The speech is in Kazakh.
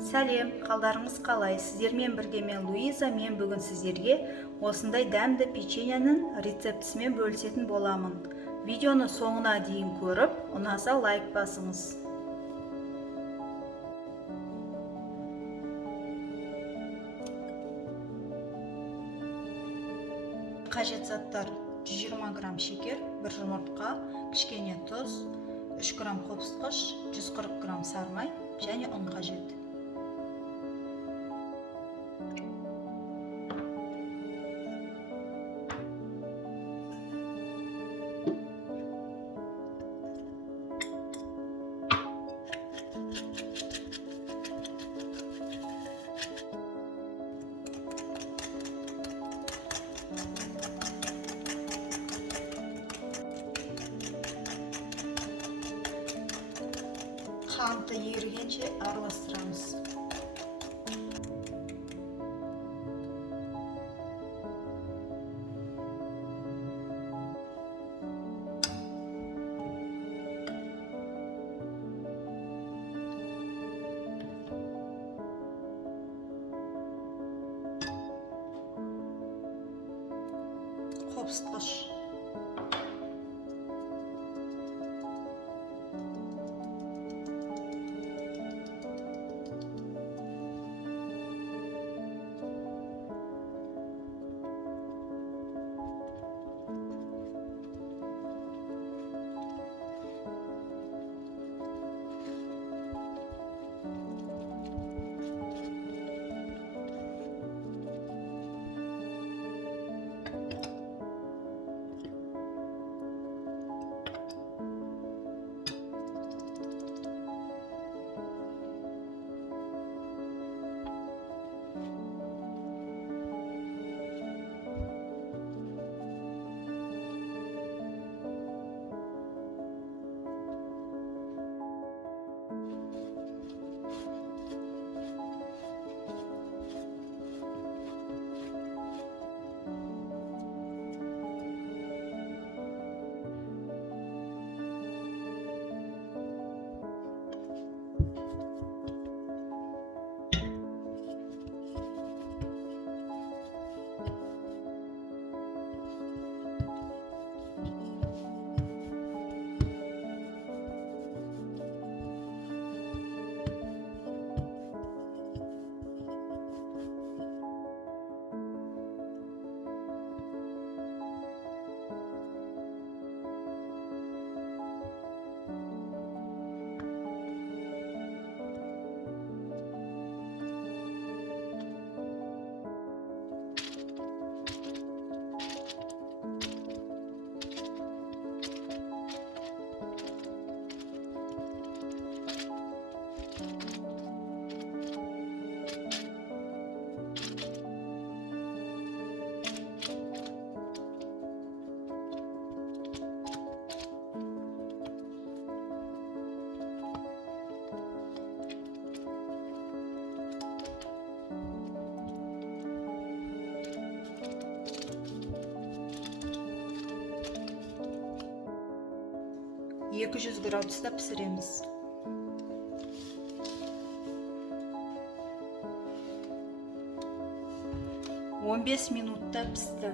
Сәлем, қалдарыңыз қалай? Сіздермен бірге мен Луиза. Мен бүгін сіздерге осындай дәмді печеньенің рецептісімен бөлісетін боламын. Видеоны соңына дейін көріп, ұнаса лайк басыңыз. Қажет заттар: 120 грамм шекер, 1 жұмыртқа, кішкене тұз, 3 грамм қопсытқыш, 140 грамм сары май және ұн қажет. Қанты ерігенше араластырамыз. Қопсытқыш. Екі 200 градуста пісіреміз. Он 15 минутта пісті.